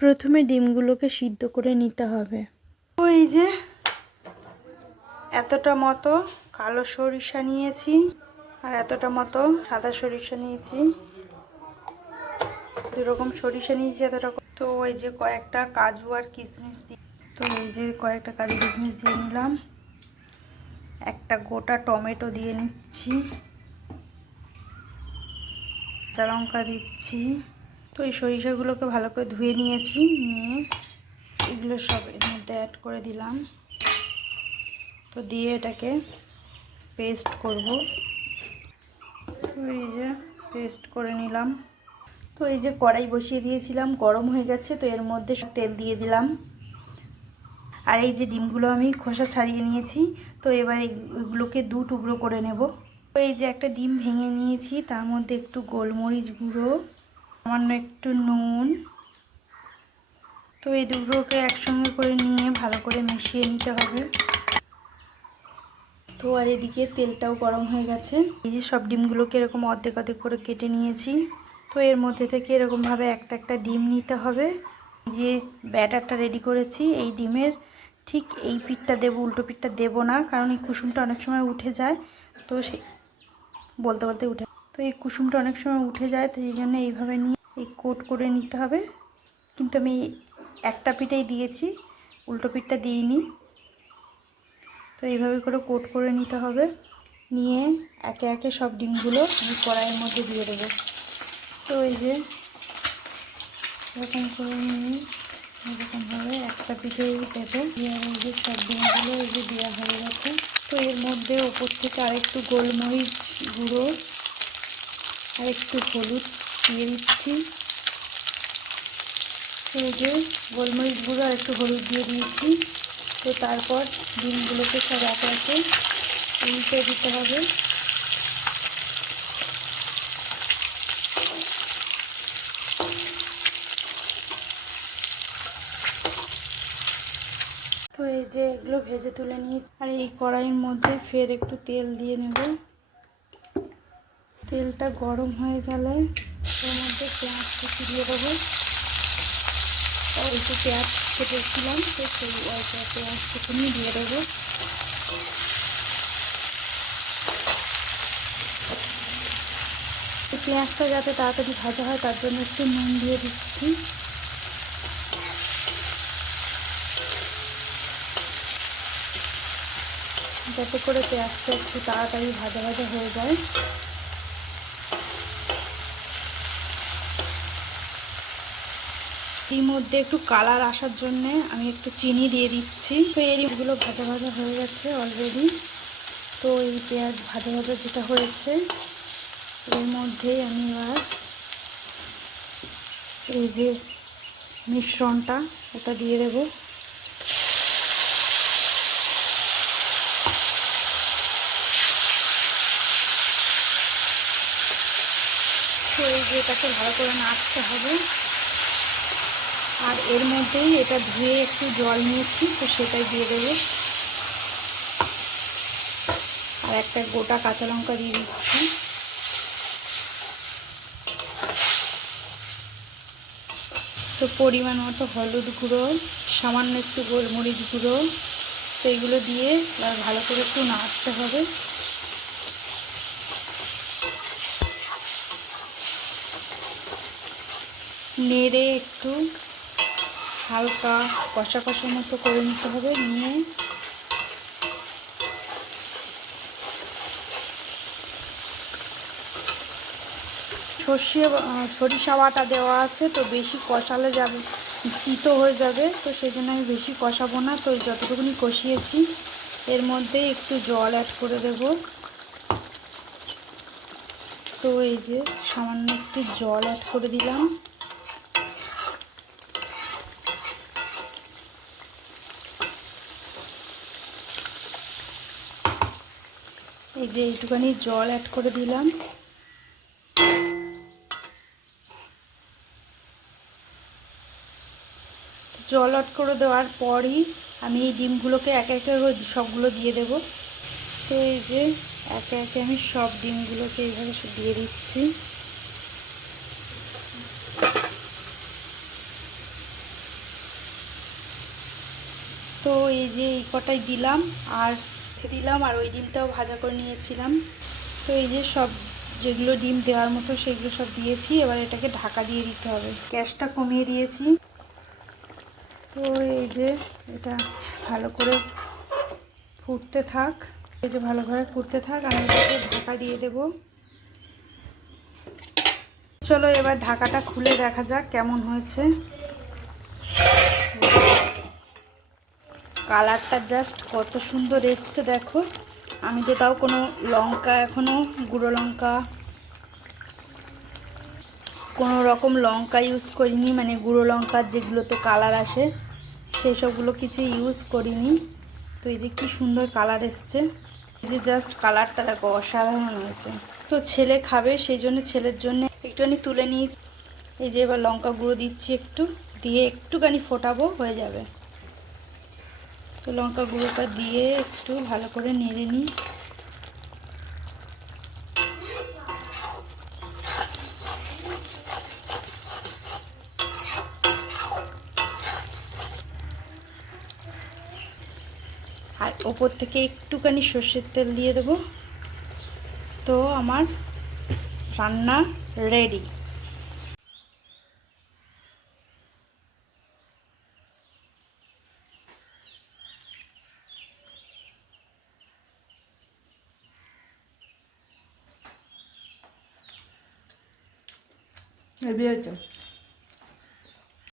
প্রথমে ডিমগুলোকে সিদ্ধ করে নিতে হবে। ওই যে এতটা মতো কালো সরিষা নিয়েছি আর এতটা মতো সাদা সরিষা নিয়েছি, দুই রকম সরিষা নিয়েছি এত রকম। তো ওই যে কয়েকটা কাজু আর কিশমিশ দিয়ে, তো এই যে কয়েকটা কাজু কিশমিশ দিয়ে নিলাম, একটা গোটা টমেটো দিয়ে নিচ্ছি, কাঁচা লঙ্কা দিচ্ছি। তো এই সরিষাগুলোকে ভালো করে ধুয়ে নিয়েছি, নিয়ে এগুলো সব এর মধ্যে অ্যাড করে দিলাম। তো দিয়ে এটাকে পেস্ট করব। তো এই যে পেস্ট করে নিলাম। তো এই যে কড়াই বসিয়ে দিয়েছিলাম, গরম হয়ে গেছে, তো এর মধ্যে তেল দিয়ে দিলাম। আর এই যে ডিমগুলো আমি খোসা ছাড়িয়ে নিয়েছি, তো এবার এগুলোকে দু টুকরো করে নেব। তো এই যে একটা ডিম ভেঙে নিয়েছি, তার মধ্যে একটু গোলমরিচ গুঁড়ো, সামান্য একটু নুন, তো এই দুটোকে একসঙ্গে করে নিয়ে ভালো করে মিশিয়ে নিতে হবে। তো আর এদিকে তেলটাও গরম হয়ে গেছে। এই যে সব ডিমগুলোকে এরকম অর্ধেক অর্ধেক করে কেটে নিয়েছি। তো এর মধ্যে থেকে এরকমভাবে একটা একটা ডিম নিতে হবে। এই যে ব্যাটারটা রেডি করেছি, এই ডিমের ঠিক এই পিঠটা দেবো, উল্টো পিঠটা দেবো না, কারণ এই কুসুমটা অনেক সময় উঠে যায়। তো সেই বলতে বলতে উঠে, তো এই কুসুমটা অনেক সময় উঠে যায়, তো এই জন্য এইভাবে নিয়ে এই কোট করে নিতে হবে। কিন্তু আমি একটা পিঠেই দিয়েছি, উল্টো পিঠটা দিইনি। তো এইভাবে করে কোট করে নিতে হবে। নিয়ে একে একে সব ডিমগুলো আমি কড়াইয়ের মধ্যে দিয়ে দেবো। তো এই যে এরকম করে নিয়ে এরকমভাবে একটা পিঠেই দেবো। এই যে সব ডিমগুলো এই যে দেওয়া হয়ে গেছে। তো এর মধ্যে ওপর থেকে আরেকটু গোলমরিচ গুঁড়ো আর একটু হলুদ দিয়ে দিচ্ছি। তো এই যে গোলমরিচ গুঁড়ো আর একটু হলুদ দিয়ে দিয়েছি। তো তারপর ডিমগুলোকে সব একে একে উল্টে দিতে হবে। তো এই যে এগুলো ভেজে তুলে নিয়েছি। আর এই কড়াইয়ের মধ্যে ফের একটু তেল দিয়ে নেব। তেলটা গরম হয়ে গেলে এর মধ্যে পেঁয়াজ কুচি দিয়ে দেবো। একটু পেঁয়াজ কেটেছিলাম, তো সেই পেঁয়াজ কুচি দিয়ে দেবো। পেঁয়াজটা যাতে তাড়াতাড়ি ভাজা হয় তার জন্য একটু নুন দিয়ে দিচ্ছি। যাতে করে পেঁয়াজটা একটু তাড়াতাড়ি ভাজা ভাজা হয়ে যায়। এর মধ্যে একটু কালার আসার জন্যে আমি একটু চিনি দিয়ে দিচ্ছি। তো এগুলো ভাজা ভাজা হয়ে গেছে অলরেডি। তো এই পেঁয়াজ ভাজা ভাজা যেটা হয়েছে এর মধ্যেই আমি এবার এই যে মিশ্রণটা ওটা দিয়ে দেবো। তো এই যে এটাকে ভালো করে নাড়তে হবে। আর এর মধ্যেই এটা ধুয়ে একটু জল নিয়েছি, তো সেটাই দিয়ে দেবো। আর একটা গোটা কাঁচা লঙ্কা দিয়ে দিচ্ছি। তো পরিমাণ মতো হলুদ গুঁড়ো, সামান্য একটু গোলমরিচ গুঁড়ো, তো এইগুলো দিয়ে ভালো করে একটু নাড়তে হবে। নেড়ে একটু হালকা কষা কষা মতো করে নিতে হবে। নিয়ে সরিষা বাটা দেওয়া আছে, তো বেশি কষালে যাবে তিতো হয়ে যাবে, তো সেই জন্য আমি বেশি কষাবো না। তো যতটুকুনি কষিয়েছি এর মধ্যে একটু জল অ্যাড করে দেব। তো এই যে সামান্য একটু জল অ্যাড করে দিলাম। এই যে এইটুখানি জল অ্যাড করে দিলাম। জল অ্যাড করে দেওয়ার পরই আমি এই ডিমগুলোকে একে একে সবগুলো দিয়ে দেব। তো এই যে একে একে আমি সব ডিমগুলোকে এইভাবে দিয়ে দিচ্ছি। তো এই যে এই কটাই দিলাম আর ওই ডিমটাও ভাজা করে নিয়েছিলাম। তো এই যে সব যেগুলো ডিম দেওয়ার মতো সেগুলো সব দিয়েছি। এবার এটাকে ঢাকা দিয়ে দিতে হবে। গ্যাসটা কমিয়ে দিয়েছি। তো এই যে এটা ভালো করে ফুটতে থাক। এই যে ভালোভাবে ফুটতে থাক, আমি এটাকে ঢাকা দিয়ে দেব। চলো এবার ঢাকাটা খুলে দেখা যাক কেমন হয়েছে। কালারটা জাস্ট কত সুন্দর এসছে দেখো। আমি তো তাও কোনো লঙ্কা, এখনও গুঁড়ো লঙ্কা, কোনো রকম লঙ্কা ইউজ করিনি, মানে গুঁড়ো লঙ্কার যেগুলোতে কালার আসে সেই সবগুলো কিছু ইউজ করিনি। তো এই যে কি সুন্দর কালার এসছে, এই যে জাস্ট কালারটা দেখো, অসাধারণ হয়েছে। তো ছেলে খাবে, সেই জন্য ছেলের জন্য একটুখানি তুলে নিয়েছি। এই যে এবার লঙ্কা গুঁড়ো দিচ্ছি, একটু দিয়ে একটুখানি ফোটাবো, হয়ে যাবে। তো লঙ্কা গুঁড়োটা দিয়ে একটু ভালো করে নেড়ে নিই। আর ওপর থেকে একটুখানি সর্ষের তেল দিয়ে দেবো। তো আমার রান্না রেডি। হেভি হয়েছে।